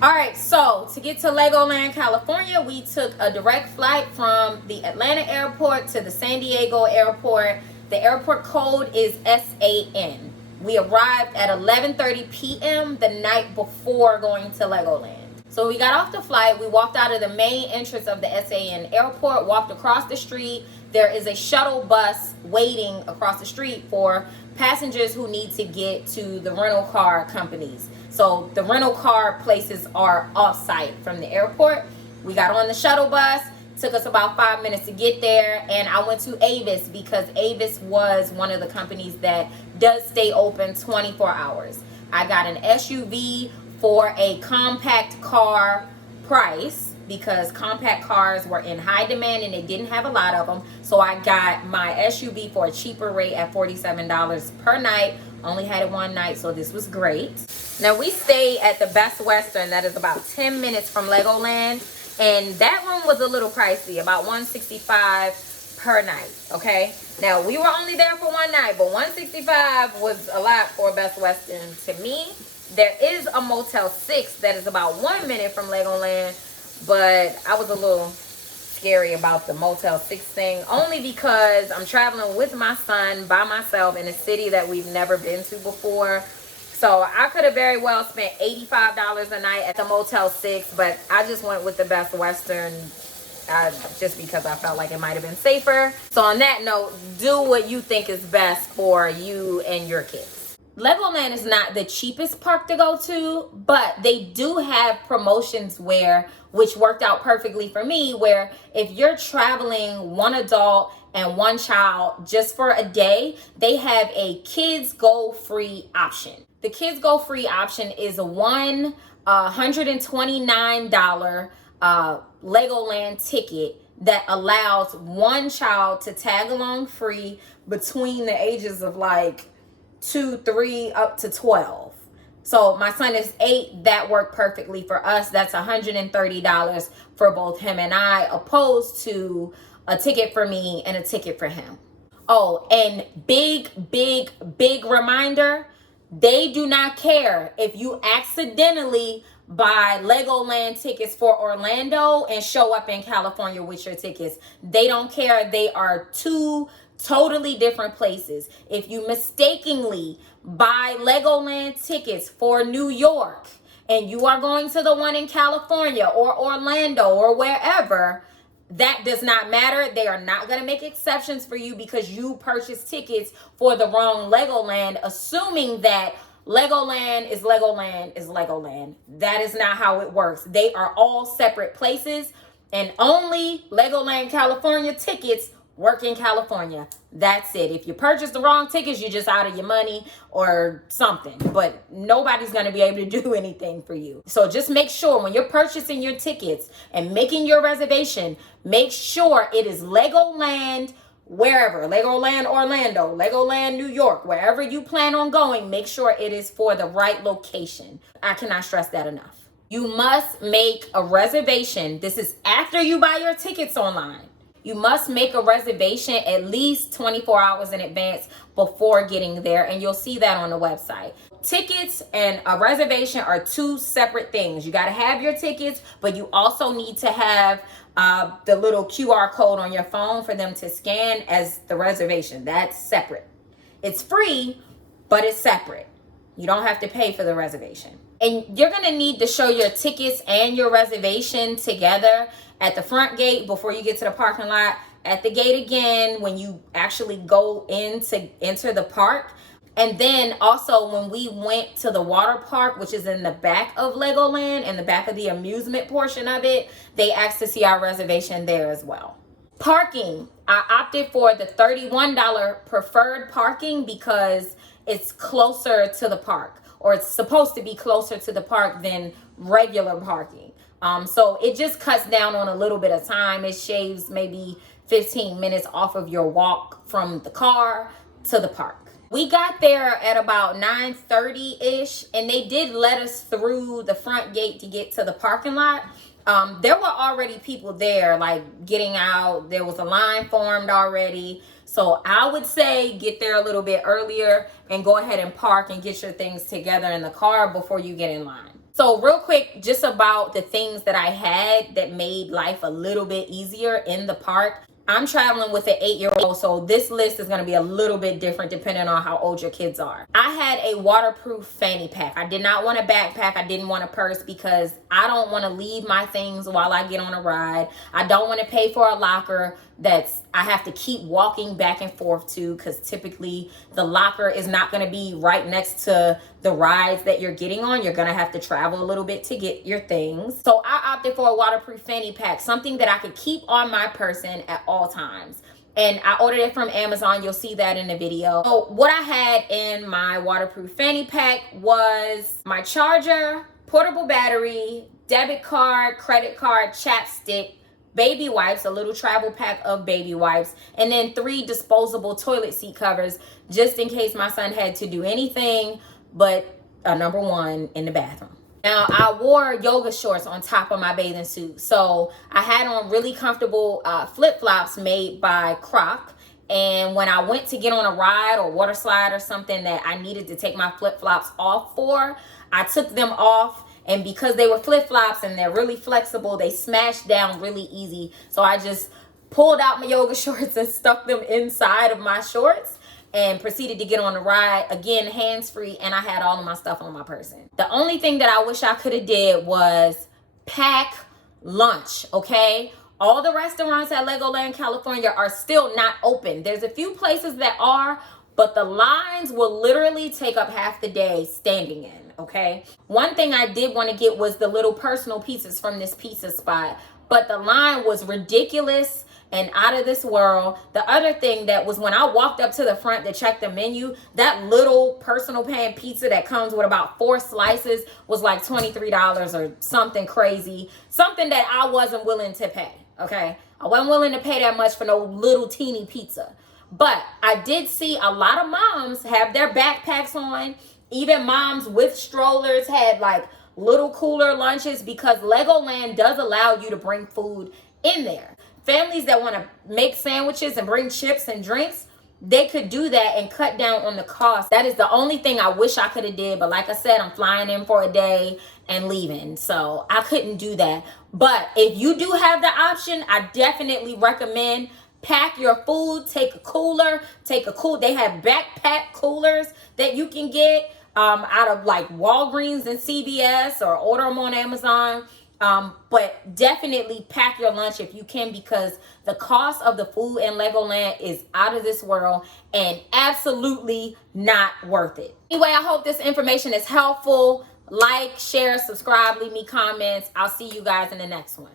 All right, so to get to Legoland, California, we took a direct flight from the Atlanta airport to the San Diego airport. The airport code is SAN. We arrived at 11:30 p.m. the night before going to Legoland. So we got off the flight, we walked out of the main entrance of the SAN airport, walked across the street. There is a shuttle bus waiting across the street for passengers who need to get to the rental car companies. So the rental car places are off-site from the airport. We got on the shuttle bus. Took us about 5 minutes to get there, and I went to Avis because Avis was one of the companies that does stay open 24 hours. I got an SUV for a compact car price because compact cars were in high demand and they didn't have a lot of them. So I got my SUV for a cheaper rate at $47 per night. Only had it one night, so this was great. Now we stayed at the Best Western that is about 10 minutes from Legoland, and that room was a little pricey, about $165 per night, okay? Now we were only there for one night, but $165 was a lot for Best Western to me. There is a Motel 6 that is about 1 minute from Legoland, but I was a little scary about the Motel 6 thing, only because I'm traveling with my son by myself in a city that we've never been to before. So I could have very well spent $85 a night at the Motel 6, but I just went with the Best Western just because I felt like it might have been safer. So on that note, do what you think is best for you and your kids. Legoland is not the cheapest park to go to, but they do have promotions which worked out perfectly for me, where if you're traveling one adult and one child just for a day, they have a kids go free option. The kids go free option is a $129 Legoland ticket that allows one child to tag along free between the ages of like 2, 3, up to 12. So my son is 8. That worked perfectly for us. That's $130 for both him and I, opposed to a ticket for me and a ticket for him. Oh, and big reminder, they do not care if you accidentally buy Legoland tickets for Orlando and show up in California with your tickets. They don't care. They are two totally different places. If you mistakenly buy Legoland tickets for New York and you are going to the one in California or Orlando or wherever, that does not matter. They are not going to make exceptions for you because you purchased tickets for the wrong Legoland, assuming that Legoland is Legoland is Legoland. That is not how it works. They are all separate places, and only Legoland California tickets work in California. That's it. If you purchase the wrong tickets, you're just out of your money or something, but nobody's going to be able to do anything for you. So just make sure when you're purchasing your tickets and making your reservation, make sure it is Legoland wherever, Legoland Orlando, Legoland New York, wherever you plan on going, make sure it is for the right location. I cannot stress that enough. You must make a reservation. This is after you buy your tickets online. You must make a reservation at least 24 hours in advance before getting there, and you'll see that on the website. Tickets and a reservation are two separate things. You got to have your tickets, but you also need to have the little QR code on your phone for them to scan as the reservation. That's separate. It's free, but it's separate. You don't have to pay for the reservation. And you're going to need to show your tickets and your reservation together at the front gate before you get to the parking lot, at the gate again when you actually go in to enter the park. And then also when we went to the water park, which is in the back of Legoland, in the back of the amusement portion of it, they asked to see our reservation there as well. Parking, I opted for the $31 preferred parking because it's closer to the park, or it's supposed to be closer to the park than regular parking. So it just cuts down on a little bit of time. It shaves maybe 15 minutes off of your walk from the car to the park. We got there at about 9:30-ish, and they did let us through the front gate to get to the parking lot. There were already people there, like getting out. There was a line formed already. So I would say get there a little bit earlier and go ahead and park and get your things together in the car before you get in line. So real quick, just about the things that I had that made life a little bit easier in the park. I'm traveling with an 8-year-old, so this list is going to be a little bit different depending on how old your kids are. I had a waterproof fanny pack. I did not want a backpack. I didn't want a purse because I don't want to leave my things while I get on a ride. I don't want to pay for a locker that's I have to keep walking back and forth to, because typically the locker is not going to be right next to the rides that you're getting on. You're going to have to travel a little bit to get your things. So I opted for a waterproof fanny pack, something that I could keep on my person at all times. And I ordered it from Amazon. You'll see that in the video. So what I had in my waterproof fanny pack was my charger, portable battery, debit card, credit card, chapstick, baby wipes, a little travel pack of baby wipes, and then 3 disposable toilet seat covers just in case my son had to do anything but number 1 in the bathroom. Now, I wore yoga shorts on top of my bathing suit. So I had on really comfortable flip-flops made by Croc. And when I went to get on a ride or water slide or something that I needed to take my flip-flops off for, I took them off. And because they were flip-flops and they're really flexible, they smashed down really easy. So I just pulled out my yoga shorts and stuck them inside of my shorts and proceeded to get on the ride. Again, hands-free, and I had all of my stuff on my person. The only thing that I wish I could have did was pack lunch, okay? All the restaurants at Legoland, California are still not open. There's a few places that are, but the lines will literally take up half the day standing in. Okay, one thing I did want to get was the little personal pizzas from this pizza spot, but the line was ridiculous and out of this world. The other thing that was, when I walked up to the front to check the menu, that little personal pan pizza that comes with about 4 slices was like $23 or something crazy, something that I wasn't willing to pay. Okay, I wasn't willing to pay that much for no little teeny pizza. But I did see a lot of moms have their backpacks on. Even moms with strollers had like little cooler lunches, because Legoland does allow you to bring food in there. Families that want to make sandwiches and bring chips and drinks, they could do that and cut down on the cost. That is the only thing I wish I could have did. But like I said, I'm flying in for a day and leaving, so I couldn't do that. But if you do have the option, I definitely recommend pack your food, take a cooler, they have backpack coolers that you can get out of like Walgreens and CVS, or order them on Amazon. But definitely pack your lunch if you can, because the cost of the food in Legoland is out of this world and absolutely not worth it. Anyway, I hope this information is helpful. Like, share, subscribe, leave me comments. I'll see you guys in the next one.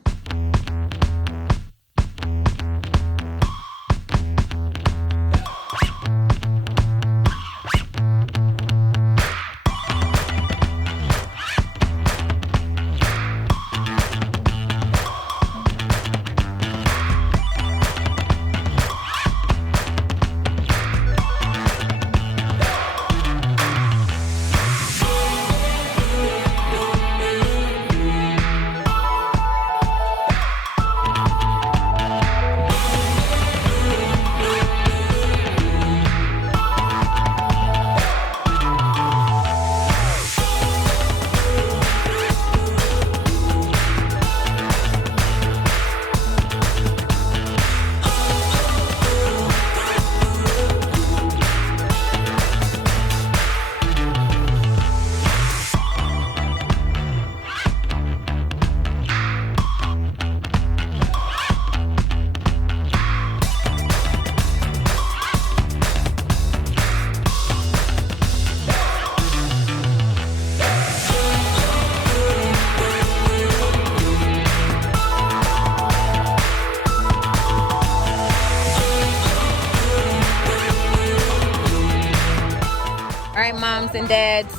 All right, moms and dads,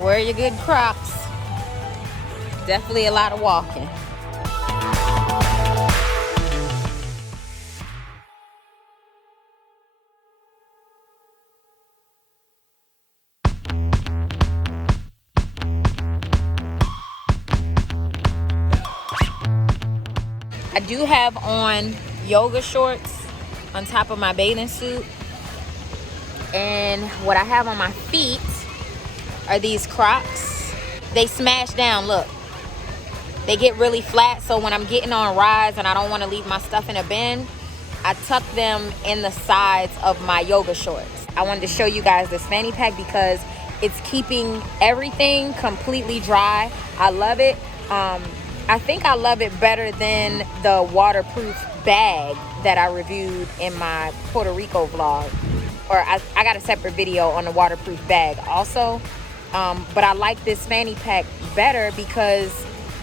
wear your good Crocs. Definitely a lot of walking. I do have on yoga shorts on top of my bathing suit. And what I have on my feet are these Crocs. they smash down, look. They get really flat, so when I'm getting on rides and I don't want to leave my stuff in a bin, I tuck them in the sides of my yoga shorts. I wanted to show you guys this fanny pack because it's keeping everything completely dry. I love it. I think I love it better than the waterproof bag that I reviewed in my Puerto Rico vlog. Or I got a separate video on the waterproof bag also. But I like this fanny pack better because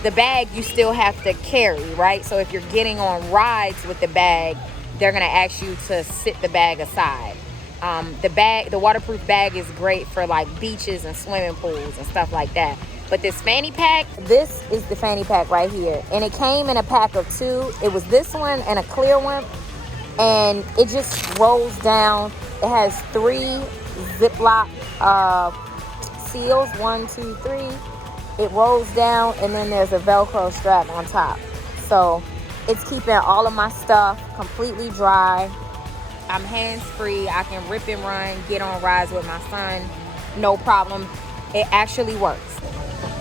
the bag you still have to carry, right? So if you're getting on rides with the bag, they're gonna ask you to sit the bag aside. The waterproof bag is great for like beaches and swimming pools and stuff like that. But this fanny pack, this is the fanny pack right here. And it came in a pack of 2. It was this one and a clear one. And it just rolls down. It has 3 Ziploc seals, 1, 2, 3. It rolls down and then there's a Velcro strap on top. So it's keeping all of my stuff completely dry. I'm hands-free. I can rip and run, get on rides with my son, no problem. It actually works.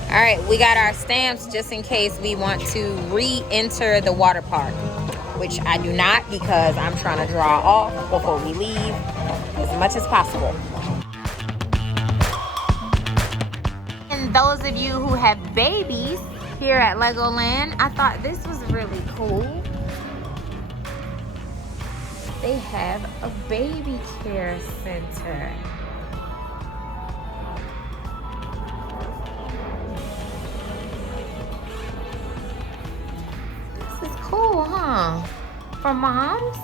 All right, we got our stamps just in case we want to re-enter the water park, which I do not because I'm trying to draw off before we leave as much as possible. And those of you who have babies here at Legoland, I thought this was really cool. They have a baby care center. This is cool, huh? For moms?